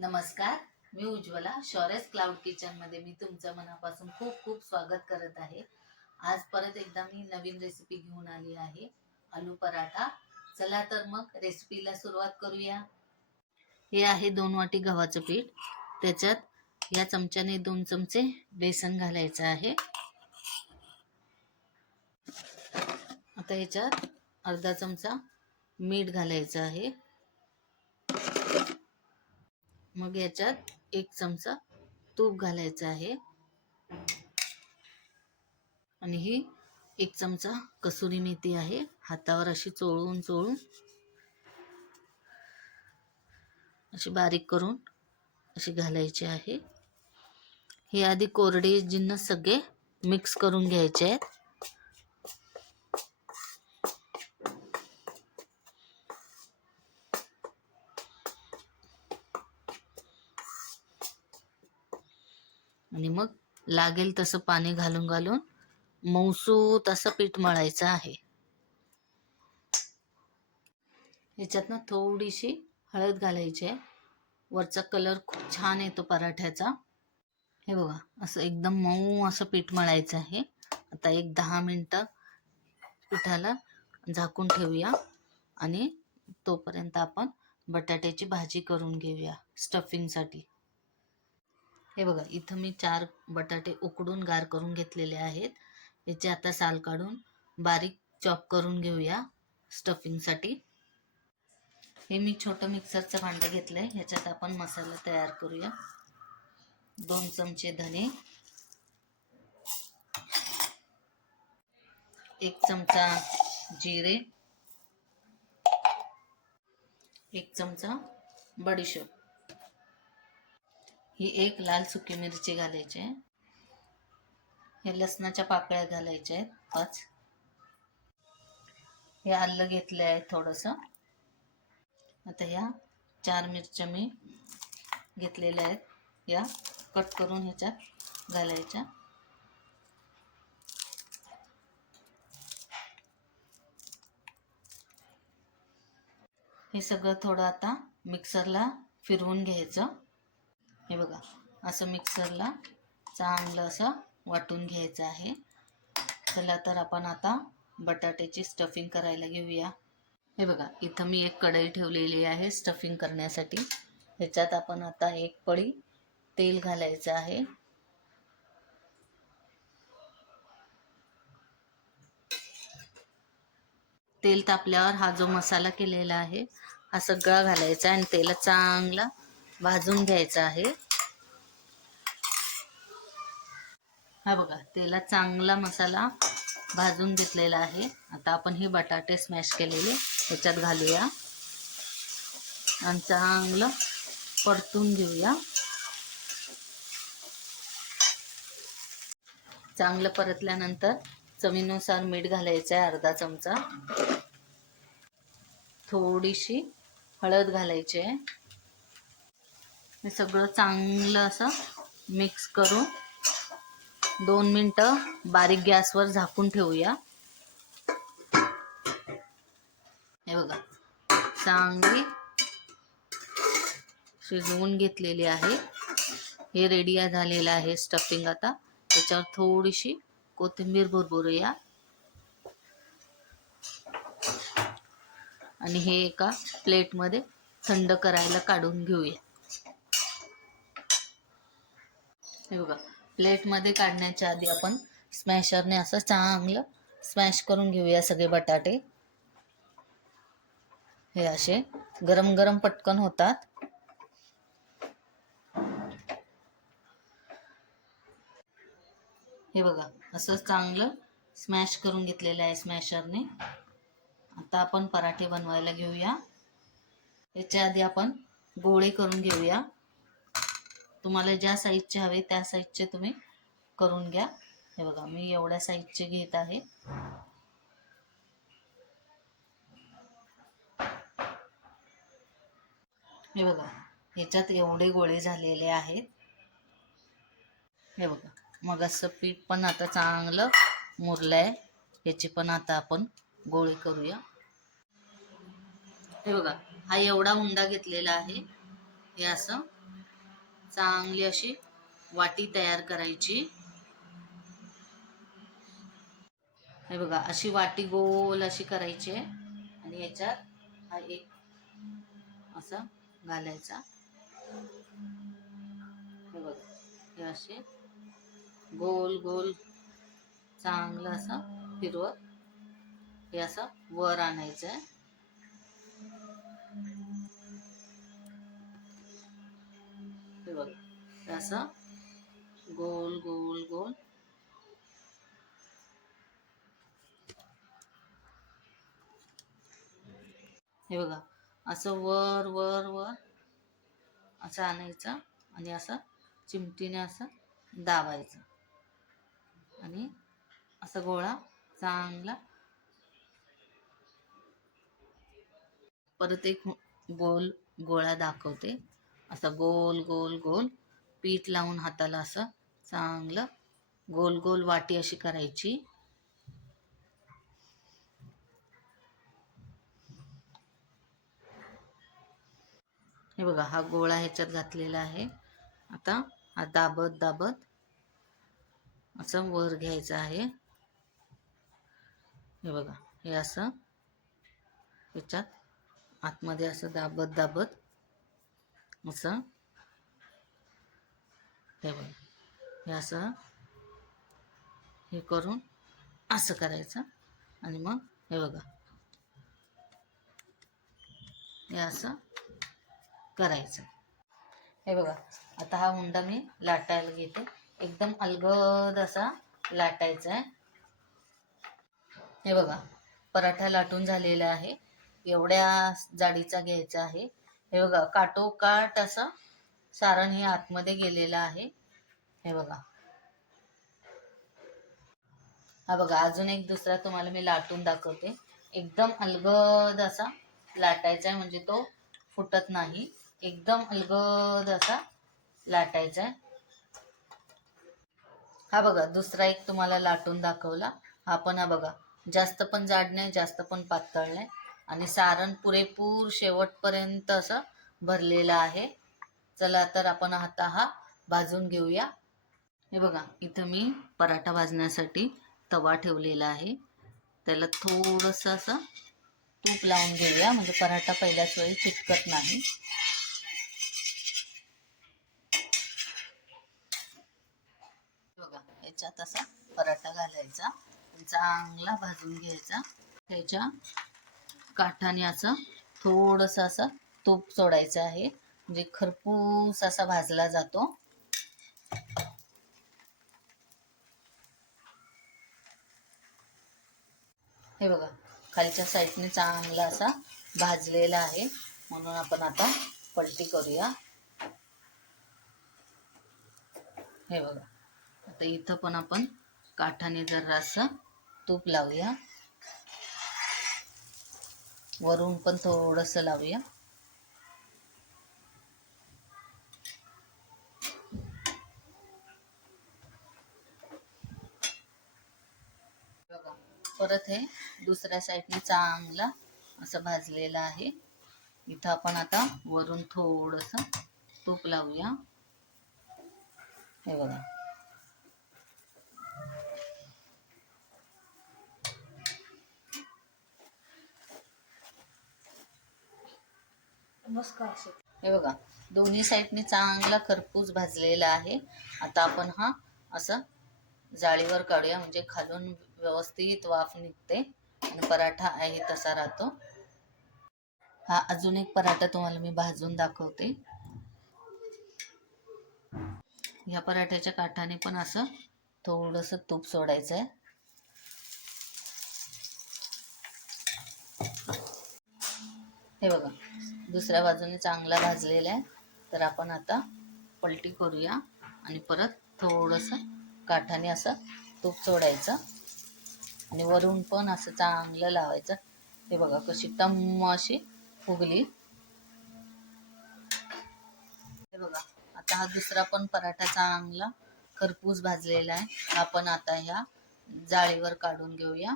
नमस्कार, मी Ujjwala. शौर्यस cloud kitchen मध्ये मी तुमचं मनापासून खूप खूप स्वागत करत आहे. आज परत एकदा मी नवीन रेसिपी घेऊन आली आहे, आलू पराठा. चला तर मग रेसिपीला सुरुवात करूया. हे आहे 2 वाटी गव्हाचं पीठ. त्याच्यात या चमच्याने 2 चमचे बेसन घालायचं आहे. आता याच्यात अर्धा चमचा मीठ घालायचं आहे. मग याच्यात 1 चमचा तूप घालायचं आहे आणि ही 1 चमचा कसुरी मेथी आहे. हातावर अशी चोळून चोळून अशी बारीक करून अशी घालायची आहे. हे आधी कोरडे जिन्नस सगळे मिक्स करून घ्यायचे आहेत. आणि मग लागेल तसं पाणी घालून घालून मऊसूत असं पीठ मळायचं आहे. याच्यात ना थोडीशी हळद घालायची आहे. वरचा कलर खूप छान येतो पराठ्याचा. हे बघा, असं एकदम मऊ असं पीठ मळायचं आहे. आता 10 मिनिटं पिठाला झाकून ठेवूया आणि तोपर्यंत आपण बटाट्याची भाजी करून घेऊया स्टफिंगसाठी. हे बघा, इथं मी 4 बटाटे उकडून गार करून घेतलेले आहेत. याचे आता साल काढून बारीक चॉप करून घेऊया स्टफिंगसाठी. हे मी छोटं मिक्सरचं भांडं घेतलंय. ह्याच्यात आपण मसाला तयार करूया. 2 चमचे धने, 1 चमचा जिरे, 1 चमचा बडीशेप, ही 1 लाल सुकी मिरची घालायची आहे. हे लसणाच्या पाकळ्या घालायच्या आहेत 5. हे आलं घेतलं आहे थोडंसं. आता या 4 मिरच्या मी घेतलेल्या आहेत, या कट करून ह्याच्यात घालायच्या. हे सगळं थोडं आता मिक्सरला फिरवून घ्यायचं. हे बघा, असं मिक्सरला चांगलं असं वाटून घ्यायचं आहे. चला तर आपण आता बटाट्याची स्टफिंग करायला घेऊया. हे बघा, इथं मी एक कढई ठेवलेली आहे स्टफिंग करण्यासाठी. ह्याच्यात आपण आता 1 पळी तेल घालायचं आहे. तेल तापल्यावर हा जो मसाला केलेला आहे हा सगळा घालायचा आणि तेला चांगला भाजून घ्यायचा आहे. हा बघा, तेलात चांगला मसाला भाजून घेतलेला आहे. आता आपण हे बटाटे स्मॅश केलेले याच्यात घालूया आणि चांगलं परतून घेऊया. चांगलं परतल्यानंतर चवीनुसार मीठ घालायचं आहे अर्धा चमचा. थोडीशी हळद घालायची आहे. हे सगळं चांगलं असं मिक्स करून 2 मिनिटं बारीक गॅसवर झाकून ठेवूया. हे बघा, चांगली शिजवून घेतलेली आहे. हे रेडी झालेलं आहे स्टफिंग. आता त्याच्यावर थोडीशी कोथिंबीर भरभरूया आणि हे एका प्लेटमध्ये थंड करायला काढून घेऊया. हे बघा, प्लेटमध्ये काढण्याच्या आधी आपण स्मॅशरने असं चांगलं स्मॅश करून घेऊया सगळे बटाटे. हे असे गरम गरम पटकन होतात. हे बघा, असं चांगलं स्मॅश करून घेतलेलं आहे स्मॅशरने. आता आपण पराठे बनवायला घेऊया. याच्या आधी आपण गोळे करून घेऊया. तुम्हाला ज्या साईजचे हवे त्या साईजचे तुम्ही करून घ्या. हे बघा, मी एवढ्या साईजचे घेत आहे. हे बघा, ह्याच्यात एवढे गोळे झालेले आहेत. हे बघा, मग असं पीठ पण आता चांगलं मुरलंय. याची पण आता आपण गोळे करूया. हे बघा, हा एवढा उंडा घेतलेला आहे. हे असं चांगली अशी वाटी तयार करायची. हे बघा, अशी वाटी गोल अशी करायची आहे आणि याच्यात हा एक असा घालायचा. हे बघा, हे असे गोल गोल चांगलं असं फिरवत हे असं वर आणायचं आहे. हे बघा, असं गोल गोल गोल हे बघा, असं वर वर वर असं आणायचं आणि असं चिमटीने असं दाबायचं आणि असा गोळा चांगला. परत एक गोल गोळा दाखवते. असा गोल गोल गोल पीठ लावून हाताला असं चांगलं गोल गोल वाटी अशी करायची. हे बघा, हा गोळा ह्याच्यात घातलेला आहे. आता हा दाबत दाबत असं वर घ्यायचं आहे. हे बघा, हे असं ह्याच्यात आतमध्ये असं दाबत दाबत असं. हे बघा, हे असं हे करून असं करायचं आणि मग हे बघा, हे असं करायचं. हे बघा, आता हा उंडा मी लाटायला घेते. एकदम अलगद असा लाटायचा आहे. हे बघा, पराठा लाटून झालेला आहे. एवढ्या जाडीचा घ्यायचा आहे. हे बघा, काटोकाट असं सारण हे आतमध्ये गेलेलं आहे. हे बघा, हा बघा, अजून एक दुसरा तुम्हाला मी लाटून दाखवते. एकदम अलगद असा लाटायचा आहे, म्हणजे तो फुटत नाही. एकदम अलगद असा लाटायचा आहे. हा बघा, दुसरा एक तुम्हाला लाटून दाखवला. हा पण हा बघा, जास्त पण जाड नाही, जास्त पण पातळ नाही आणि सारण पुरेपूर शेवटपर्यंत असं भरलेलं आहे. चला तर आपण आता हा भाजून घेऊया. हे बघा, इथं मी पराठा भाजण्यासाठी तवा ठेवलेला आहे. त्याला थोडंसं असं तूप लावून घेऊया, म्हणजे पराठा पहिल्याच वेळी चिटकत नाही. बघा, याच्यात असा पराठा घालायचा, चांगला भाजून घ्यायचा. त्याच्या काठाने असं थोडंसं असं तूप सोडायचं आहे, म्हणजे खरपूस असा भाजला जातो. हे बघा, खालच्या साईडने चांगला असा भाजलेला आहे, म्हणून आपण आता पलटी करूया. हे बघा, आता इथं पण आपण काठाने जरासं तूप लावूया, वरून पण थोडंसं लावूया. बघा, परत हे दुसऱ्या साईडने चांगला असं भाजलेलं आहे. इथं आपण आता वरून थोडंसं तूप लावूया. हे बघा, हे बघा, दोन्ही साईडने चांगला खरपूस भाजलेला आहे. आता आपण हा असं जाळीवर काढूया, म्हणजे खालून व्यवस्थित वाफ निघते आणि पराठा आहे तसा राहतो. हा अजून एक पराठा तुम्हाला मी भाजून दाखवते. या पराठ्याच्या काठाने पण असं थोडंसं तूप सोडायचं आहे. हे बघा, दुसऱ्या बाजूने चांगला भाजलेला आहे. तर आपण आता पलटी करूया आणि परत थोडंसं काठाने असं तूप सोडायचं आणि वरून पण असं चांगलं लावायचं. हे बघा, कशी टम्म अशी फुगली. हे बघा, आता हा दुसरा पण पराठा चांगला खरपूस भाजलेला आहे. आपण आता ह्या जाळीवर काढून घेऊया.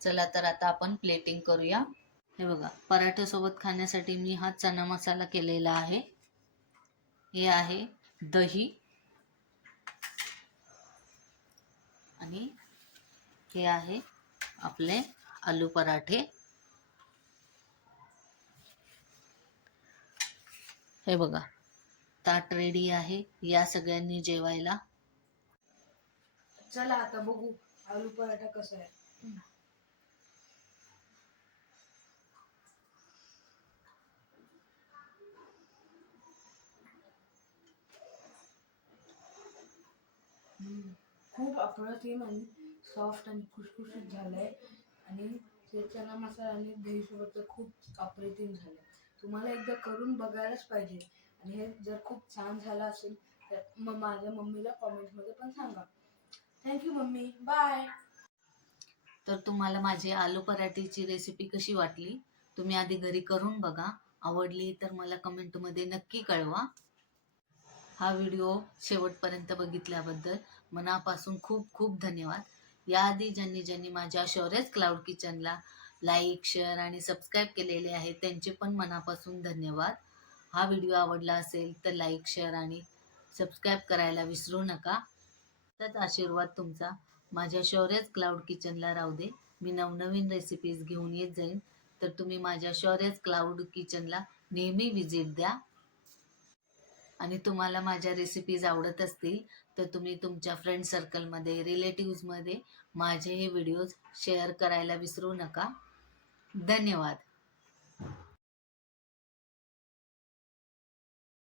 चला तर आता आपण प्लेटिंग करूया. हे बघा, पराठ्यासोबत खाण्यासाठी मी हा चना मसाला केलेला आहे. हे आहे दही आणि हे आहे आपले आलू पराठे. हे बघा, ताट रेडी आहे. या सगळ्यांनी जेवायला. चला आता बघू आलू पराठा कसा आहे. खूप अप्रतिम आणि सॉफ्ट आणि खुशखुशीत झालंय आणि ते चना मसाला आणि दही सोबत तर खूप अप्रतिम झालंय. तुम्हाला एकदा करून बघायलाच पाहिजे. आणि हे जर खूप छान झालं असेल तर मग माझ्या मम्मीला कॉमेंटमध्ये पण सांगा. Thank you mummy, bye. तर तुम्हाला माझी आलू पराठेची रेसिपी कशी वाटली? तुम्ही आधी घरी करून बघा. आवडली तर मला कमेंटमध्ये नक्की कळवा. हा व्हिडिओ शेवटपर्यंत बघितल्याबद्दल मनापासून खूप खूप धन्यवाद. याआधी ज्यांनी माझ्या शौर्यच क्लाउड किचनला लाईक, शेअर आणि सबस्क्राईब केलेले आहेत त्यांचे पण मनापासून धन्यवाद. हा व्हिडिओ आवडला असेल तर लाईक, शेअर आणि सबस्क्राईब करायला विसरू नका. त्याच आशीर्वाद तुमचा माझ्या शौर्यच क्लाउड किचनला राहू दे. मी नवनवीन रेसिपीज घेऊन येत जाईन, तर तुम्ही माझ्या शौर्यच क्लाउड किचनला नेहमी विजिट द्या. आणि तुम्हाला माझ्या रेसिपीज आवडत असतील तर तुम्ही तुमच्या फ्रेंड सर्कलमध्ये, रिलेटिव्समध्ये माझे हे व्हिडिओज शेअर करायला विसरू नका. धन्यवाद.